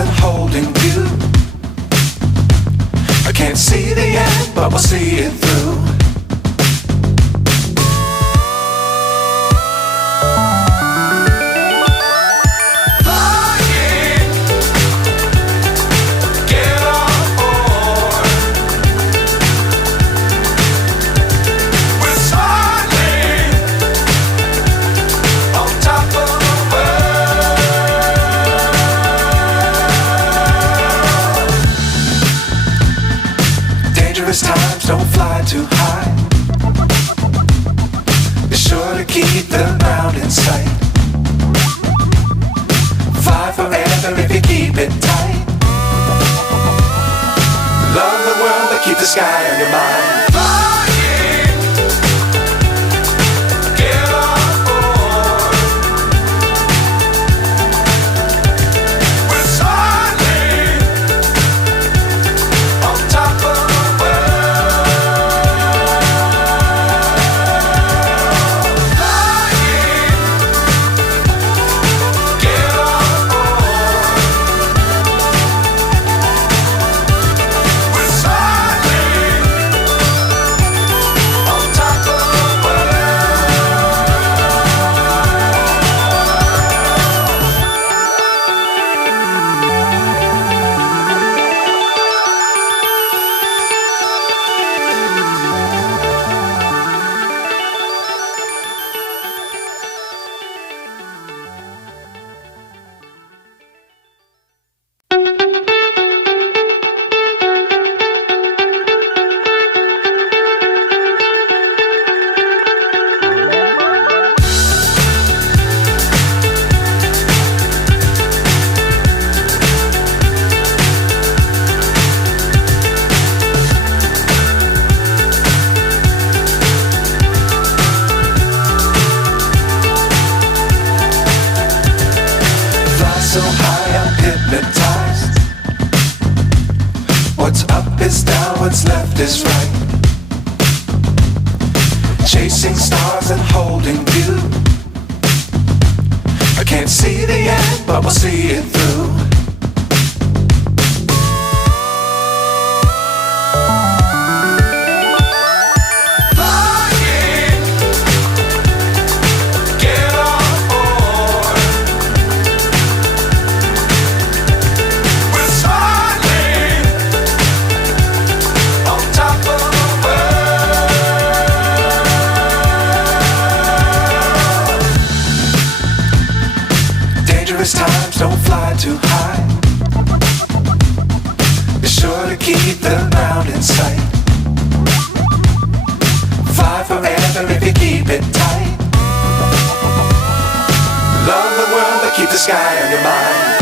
and holding you. I can't see the end, but we'll see it through. Times don't fly too high. Be sure to keep the ground in sight. Fly forever if you keep it tight. Love the world but keep the sky on your mind. So high I'm hypnotized. What's up is down, what's left is right. Chasing stars and holding you. I can't see the end, but we'll see it through. Times don't fly too high. Be sure to keep the ground in sight. Fly forever if you keep it tight. Love the world but keep the sky on your mind.